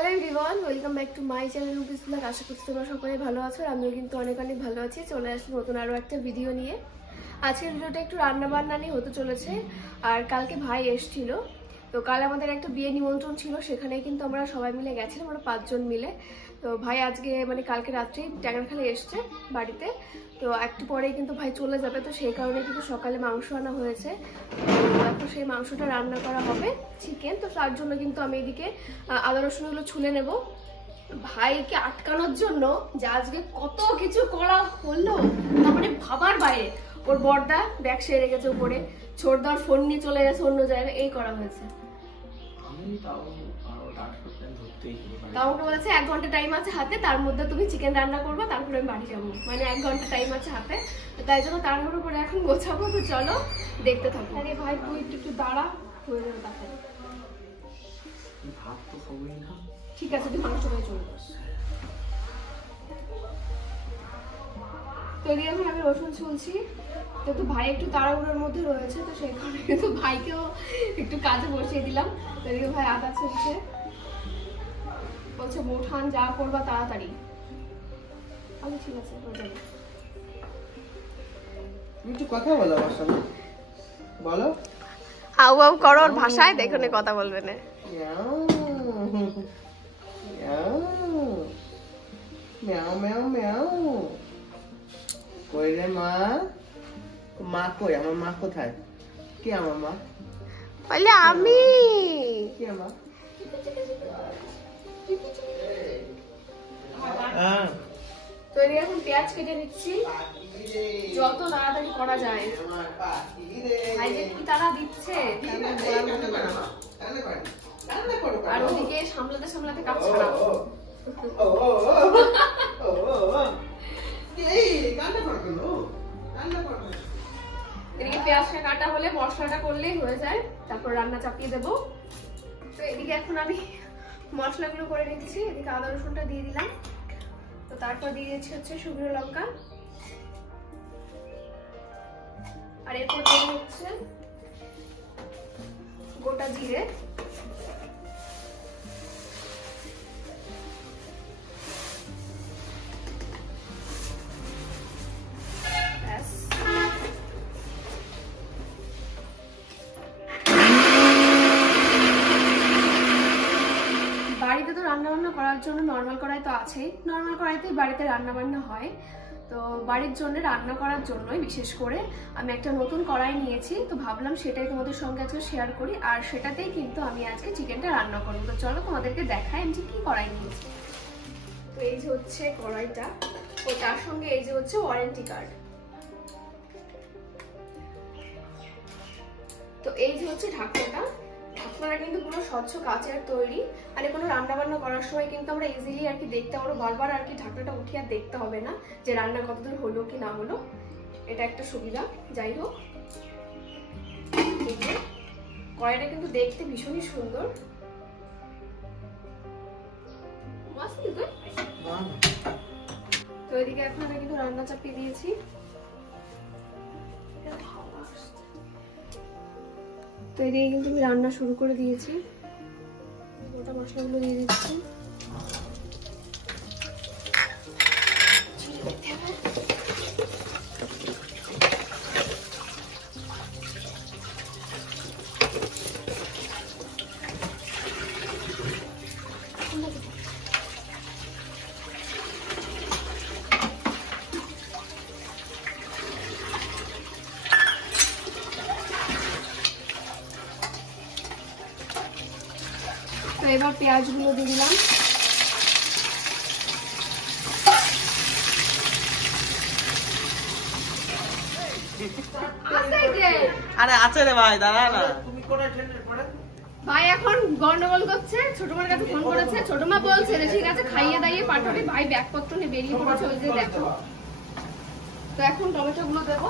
Hello everyone, welcome back to my channel Rupi's blog. আশা করছি তোমরা সবাই ভালো আছো, আর আমিও কিন্তু অনেক অনেক ভালো আছি। চলে আসছি নতুন আরও একটা ভিডিও নিয়ে। আজকের ভিডিওটা একটু রান্নাবান্না নিয়ে হতে চলেছে। আর কালকে ভাই এসেছিল, তো কাল আমাদের একটা বিয়ে নিমন্ত্রণ ছিল, সেখানে কিন্তু আমরা সবাই মিলে গেছিলাম, আমরা 5 জন মিলে। তো ভাই আজকে কালকে রাত্রেই ট্যাংরাখালি এসছে বাড়িতে, তো একটু পরেই কিন্তু ভাই চলে যাবে। তো সেই কারণে কিন্তু সকালে মাংস আনা হয়েছে, তো সেই মাংসটা রান্না করা হবে চিকেন। তো তার জন্য কিন্তু আমি এদিকে আদা রসুনগুলো ছুলে নেব। ভাইকে আটকানোর জন্য যে আজকে কত কিছু করা হলো, তারপরে ভাবার বাইরে। ওর বড়দা ব্যাগ সেরে রেখেছে উপরে, ছোটদার ফোন নিয়ে চলে গেছে অন্য জায়গায়, এই করা হয়েছে। আমাকে বলেছে 1 ঘন্টা টাইম আছে হাতে, তার মধ্যে তুমি চিকেন রান্না করবে, তারপরে আমি বাড়ি যাবো। 1 ঘন্টা টাইম আছে হাতে, তাই জন্য তাড়াহুড়ো করে এখন গোছাবো। তো চলো দেখতে থাকো। আরে ভাই তুই একটু দাঁড়া, হয়ে যাবে তাড়াতাড়ি। ঠিক আছে, তুই মাংস খাই চলে যাস। তো এদিকে এখন আমি রসুন ছুলছি, তো ভাই একটু তাড়াহুড়োর মধ্যে রয়েছে, তো সেই কারণে কিন্তু ভাইকেও একটু কাজে বসিয়ে দিলাম। তো এদিকে ভাই আদা ছুলছে, বলছে মোঠান যা করবা তাড়াতাড়ি। আচ্ছা ঠিক আছে, হয়ে যাবে। তুমি একটু কথা বলো আমার সঙ্গে, বলো। আউ আউ করো ওর ভাষায়, দেখুন কথা বলবে না। ম্যাও ম্যাও ম্যাও। কই রে মা? মা কই? আমার মা কোথায়? কে আমার মা? বলে আমি। কে মা? তো এদিকে এখন পেঁয়াজ কেটে নিচ্ছি, যত তাড়াতাড়ি করা যায়। ভাই যে কি তারা দিচ্ছে, আর ওদিকে সামলাতে সামলাতে কাজ ছাড়াবো। এদিকে পেঁয়াজটা কাটা হলে মশলাটা করলেই হয়ে যায়, তারপর রান্না চাপিয়ে দেবো। তো এদিকে এখন আমি মশলাগুলো করে নিচ্ছি। এদিকে আদা রসুনটা দিয়ে দিলাম, তো তারপর দিয়ে দিচ্ছি হচ্ছে শুকনো লঙ্কা, আর এরপর দিয়ে হচ্ছে গোটা জিরে, বাড়িতে তো রান্না বান্না করার জন্য নর্মাল কড়াই তো আছেই, নর্মাল কড়াইতেই বাড়িতে রান্না বান্না হয়। তো বাড়ির জন্য রান্না করার জন্যই বিশেষ করে আমি একটা নতুন কড়াই নিয়েছি, তো ভাবলাম সেটাই তোমাদের সঙ্গে আজকে শেয়ার করি, আর সেটাতেই কিন্তু আমি আজকে চিকেনটা রান্না করবো। তো চলো তোমাদেরকে দেখাই আমি কি কড়াই নিয়েছি। তো এই যে হচ্ছে কড়াইটা, ও তার সঙ্গে এই যে হচ্ছে ওয়ারেন্টি কার্ড। তো এই যে হচ্ছে ঢাকনাটা, ঢাকনাটা কিন্তু পুরো স্বচ্ছ কাচের তৈরি, মানে কোনো রান্না বান্না করার সময় কিন্তু আমরা ইজিলি আর কি দেখতে পারবো, বারবার আর কি ঢাকনাটা উঠিয়ে আর দেখতে হবে না যে রান্না কতদূর হলো কি না হলো। এটা একটা সুবিধা। যাই হোক, কড়াইটা কিন্তু দেখতে ভীষণই সুন্দর। তো এদিকে এখন আমি কিন্তু রান্না চাপিয়ে দিয়েছি। তো এদিকে কিন্তু আমি রান্না শুরু করে দিয়েছি, গোটা মশলাগুলো দিয়ে দিচ্ছি। তো এবার পেঁয়াজগুলো দিয়ে দিলাম। আরে আছে রে ভাই, দাঁড়া না। ভাই এখন গন্ডগোল করছে, ছোট মার কাছে ফোন করেছে, ছোট মা বলছে যে ঠিক আছে খাইয়ে দাইয়ে পাঠাবে। ভাই ব্যাগপত্র নিয়ে বেরিয়ে পড়েছে, ওই যে দেখো। তো এখন টমেটো গুলো দেবো।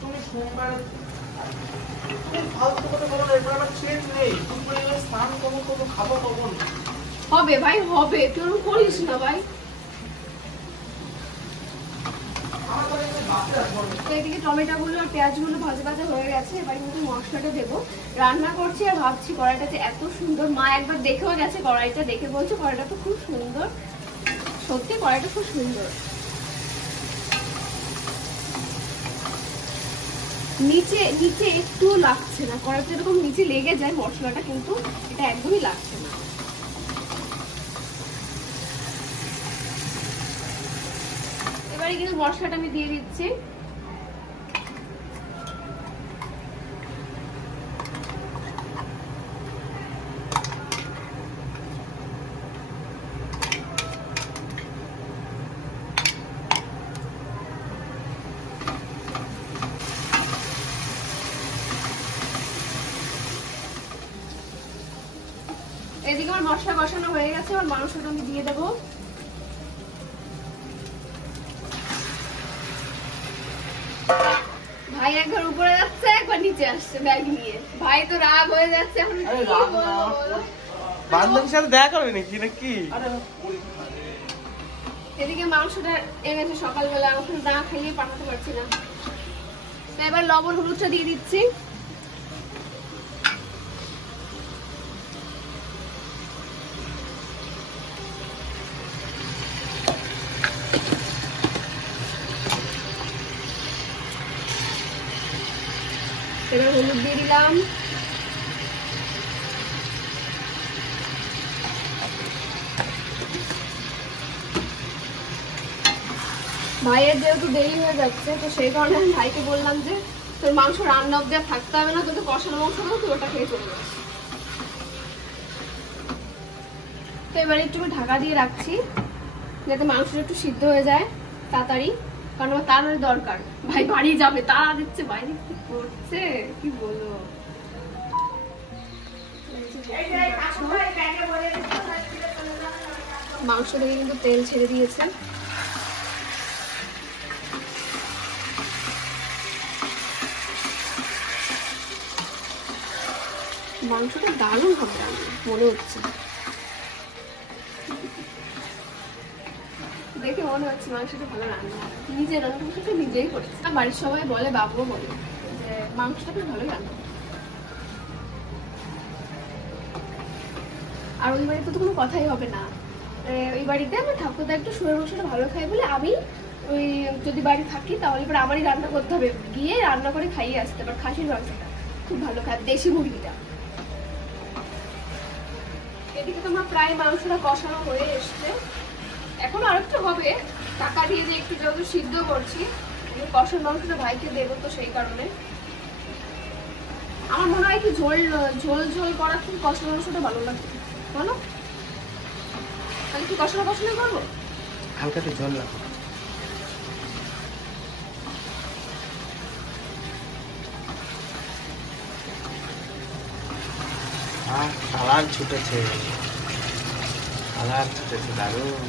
তুমি সোমবার ফালতু কথা বলো না, এরপর আবার চেঞ্জ নেই। তুমি বলে স্নান করবো করবো খাবো কখন? হবে ভাই হবে, তুই করিস না ভাই। আমার তো এদিকে টমেটোগুলো আর পেঁয়াজগুলো ভাজা ভাজা হয়ে গেছে। এবার কিন্তু মশলাটা দেবো। রান্না করছি আর ভাবছি কড়াইটাতে এত সুন্দর, মা একবার দেখেও গেছে কড়াইটা, দেখে বলছে কড়াইটা তো খুব সুন্দর। সত্যি কড়াইটা খুব সুন্দর। নিচে নিচে একটু লাগছে না, কড়াইতে এরকম নিচে লেগে যায় মশলাটা, কিন্তু এটা একদমই লাগছে না। এবারে কিন্তু মশলাটা আমি দিয়ে দিচ্ছি। এদিকে আমার মশলা কষানো হয়ে গেছে, আর মাংসটা আমি দিয়ে দেবো। ভাই একবার উপরে যাচ্ছে, একবার নিচে আসছে ব্যাগ নিয়ে। ভাই তো রাগ হয়ে যাচ্ছে এখন। বান্ধবীর সাথে দেখা করবে নাকি নাকি? এদিকে মাংসটা এনেছে সকালবেলা, আমাকে না খাইয়ে পাঠাতে পারছি না। এবার লবণ হলুদটা দিয়ে দিচ্ছি। এবার হলুদ দিয়ে দিলাম। ভাইয়ের যেহেতু দেরি হয়ে যাচ্ছে, তো সেই কারণে আমি ভাইকে বললাম যে তোর মাংস রান্না অব্দি থাকতে হবে না, তোকে কষানো মাংস দেবো, তুই ওটা খেয়ে চলে যাস। তো এবার একটু ঢাকা দিয়ে রাখছি যাতে মাংসটা একটু সিদ্ধ হয়ে যায় তাড়াতাড়ি, কারণ আমার তাড়াতাড়ি দরকার। ভাই বাড়ি যাবে, তাড়া দিচ্ছে, বাইরে কি করছে কি বলবো। মাংস থেকে কিন্তু তেল ছেড়ে দিয়েছে। মাংসটা দারুণ হবে মনে হচ্ছে, দেখে মনে হচ্ছে মাংসটা ভালো রান্না হবে। নিজের রান্না নিজেই করেছে। বাড়ির সবাই বলে, বাবুও বলে যে মাংসটা বেশ ভালোই রান্না। আর ওই বাড়িতে তো কোনো কথাই হবে না। ওই বাড়িতে আমার ঠাকুরদা একটু শুয়োর মাংসটা ভালো খায় বলে আমি ওই যদি বাড়ি থাকি তাহলে পরে আমারই রান্না করতে হবে, গিয়ে রান্না করে খাইয়ে আসতে। এবার খাসির মাংসটা খুব ভালো খায়, দেশি মুরগিটা। এদিকে তোমার প্রায় মাংসটা কষানো হয়ে এসছে, এখন আরেকটু হবে। টাকা দিয়ে যে একটু যত সিদ্ধ করছি, কষার মাংসটা ভাইকে দেবো, তো সেই কারণে আমার মনে হয় কি ঝোল ঝোল ঝোল করার থেকে কষার মাংসটা ভালো লাগবে, বলো? তাহলে কি কষানো কষানো করবো? হালকা একটু ঝোল লাগবে। কালার ছুটেছে, কালার ছুটেছে দারুণ।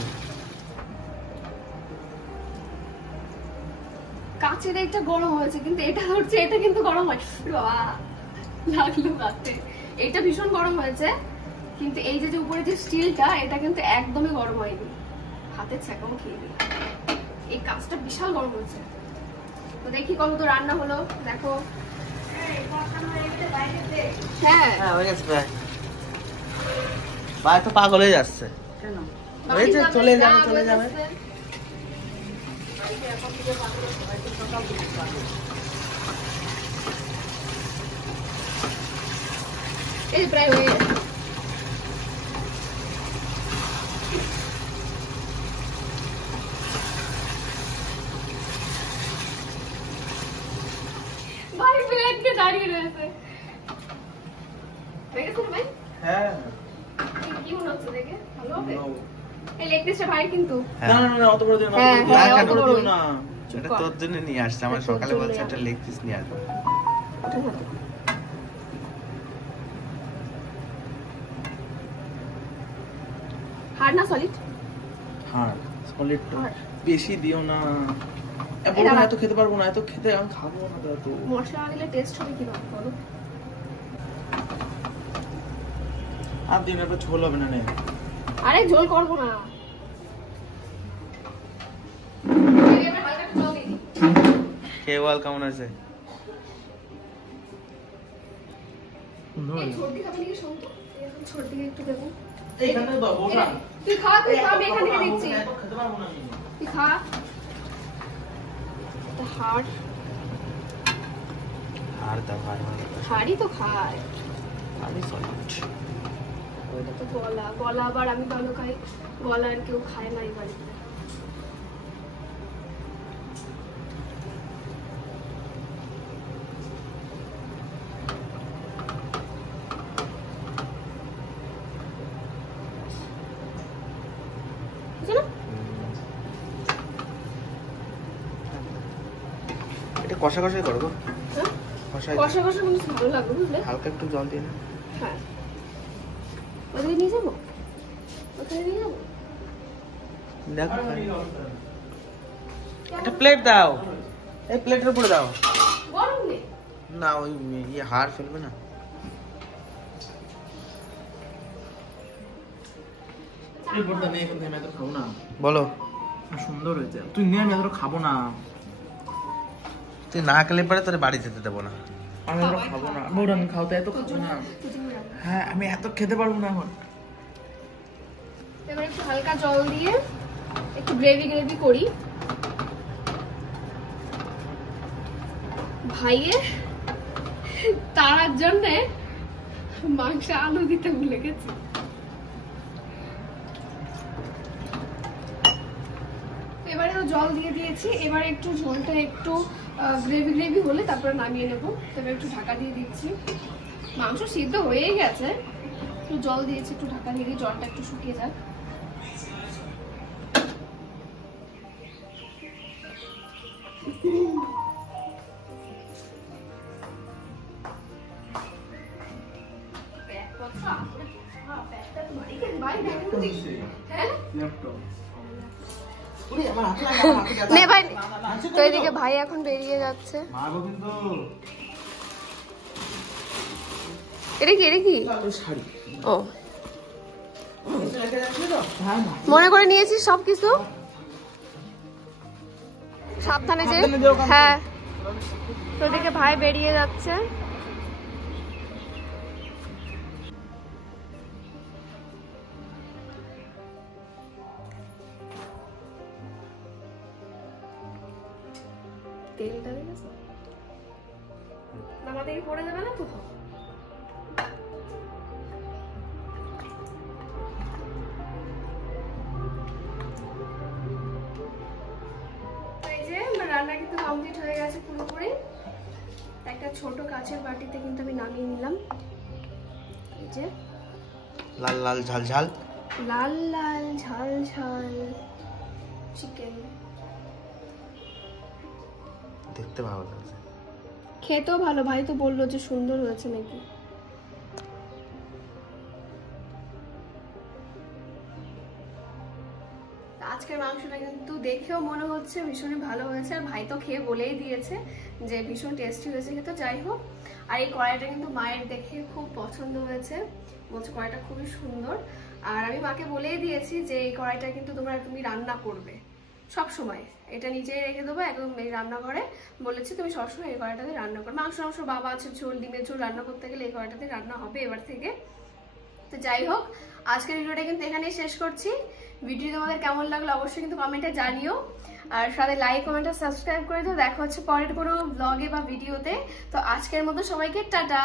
কাছের একটা গরম হয়েছে, কিন্তু এটা হচ্ছে, এটা কিন্তু গরম হয় বাবা, লাগলো কাছে। এটা ভীষণ গরম হয়েছে, কিন্তু এই যে উপরে যে স্টিলটা, এটা কিন্তু একদমই গরম হয়নি। হাতের ছ্যাঁকাও খেয়ে দিই, এই কাজটা বিশাল গরম হয়েছে। তো দেখি কত তো রান্না হলো, দেখো। হ্যাঁ হয়ে গেছে প্রায়। ভাই তো পাগল হয়ে যাচ্ছে। কেন? চলে যাবে চলে যাবে। এই প্রায় হয়ে গেছে। ভাই প্লেট কে দাঁড়িয়ে রয়েছে। হয়ে গেছে ভাই? হ্যাঁ কি মনে হচ্ছে দেখে? ভালো হবে? এই লেগ পিসটা ভাই কিন্তু। না না না অত বড় দিও না, অত বড় দিও না। এটা তোর জন্য নিয়ে আসছে, আমার সকালে বলছে একটা লেগ পিস নিয়ে আসবো। হার্ড না সলিড? হ্যাঁ সলিড তো হ্যাঁ। বেশি দিও না, এত খেতে পারবো না, এত খেতে আমি খাবো না তো। এত মশলা না দিলে টেস্ট হবে কি ভাবে বলো? আর দিন এবার ঝোল হবে না নে। আরে ঝোল করবো না, এবার হালকা একটু জল দিয়ে দিই। খেয়ে বল কেমন আছে। এই ছোট দিকে খাবে নাকি শোন তো, এখন ছোট দিকে একটু দেবো। এইখানে দাও বসা। তুই খা, তুই খা, আমি এখান থেকে দিচ্ছি। খেতে পারবো না আমি। তুই খা। এটা হাড়, আর দাও আর হাড়ই তো খায়। আমি সলিড। ওইটা তো গলা, গলা আবার আমি ভালো খাই, গলা আর কেউ খায় না এই বাড়িতে। বুঝলো? এটা কষা কষাই করো গো। হ্যাঁ? কষাই কষা কষা কিন্তু ভালো লাগবে বুঝলে? হালকা একটু জল দিয়ে না। হ্যাঁ। ওদিকে নিয়ে যাবো? ওখানে নিয়ে যাবো? দেখো একটা প্লেট দাও, এই প্লেটের উপরে দাও। গরম নেই। না ওই ইয়ে হাড় ফেলবে না। এই বড়টা নেই এখন, আমি এত খাবো না। বলো। সুন্দর হয়েছে, তুই নিয়ে আমি এত খাবো না। তুই না খেলে পরে তোর বাড়ি যেতে দেবো না। আমি এত খাবো না। বড় আমি খাওতে এত খাবো না। হ্যাঁ আমি এত খেতে পারবো না এখন। এবার একটু হালকা জল দিয়ে একটু গ্রেভি গ্রেভি করি। ভাইয়ের তার জন্য মাংস আলু দিতে ভুলে গেছি। এবারে জল দিয়ে দিয়েছি, এবারে একটু ঝোলটা একটু গ্রেভি গ্রেভি হলে তারপরে নামিয়ে নেবো। এবার একটু ঢাকা দিয়ে দিচ্ছি। মাংস সিদ্ধ হয়েই গেছে, একটু জল দিয়েছি, একটু ঢাকা দিয়ে দিই, জলটা একটু শুকিয়ে যাক। নে ভাই, তো এদিকে ভাই এখন বেরিয়ে যাচ্ছে। এটা কি, এটা কি? ও মনে করে নিয়েছিস সবকিছু? সাবধানে যে। হ্যাঁ, তো এদিকে ভাই বেরিয়ে যাচ্ছে। তেলটা দিয়ে গেছে আমাদের পড়ে যাবে না তো। রান্না কিন্তু কমপ্লিট হয়ে গেছে পুরোপুরি। একটা ছোট কাচের বাটিতে কিন্তু আমি নামিয়ে নিলাম। এই যে লাল লাল ঝাল ঝাল, লাল লাল ঝাল ঝাল চিকেন। দেখতে ভালো লাগছে, খেতেও ভালো। ভাই তো বললো যে সুন্দর হয়েছে নাকি। আজকের মাংসটা কিন্তু দেখেও মনে হচ্ছে ভীষণই ভালো হয়েছে, আর ভাই তো খেয়ে বলেই দিয়েছে যে ভীষণ টেস্টি হয়েছে। কিন্তু যাই হোক, আর এই কড়াইটা কিন্তু মায়ের দেখে খুব পছন্দ হয়েছে, বলছে কড়াইটা খুবই সুন্দর। আর আমি মাকে বলেই দিয়েছি যে এই কড়াইটা কিন্তু তুমি রান্না করবে সব সময়, এটা নিচেই রেখে দেবো একদম এই রান্নাঘরে। বলেছি তুমি সবসময় এই কড়াইটাতে রান্না করো। মাংস মাংস বাবা আছে, ঝোল ডিমের ঝোল রান্না করতে গেলে এই কড়াইটাতে রান্না হবে এবার থেকে। তো যাই হোক, আজকের ভিডিওটা কিন্তু এখানেই শেষ করছি। ভিডিও তোমাদের কেমন লাগলো অবশ্যই কিন্তু কমেন্টে জানিও, আর সাথে লাইক কমেন্ট আর সাবস্ক্রাইব করে দিও। দেখা হচ্ছে পরের কোনো ব্লগে বা ভিডিওতে। তো আজকের মতো সবাইকে টাটা।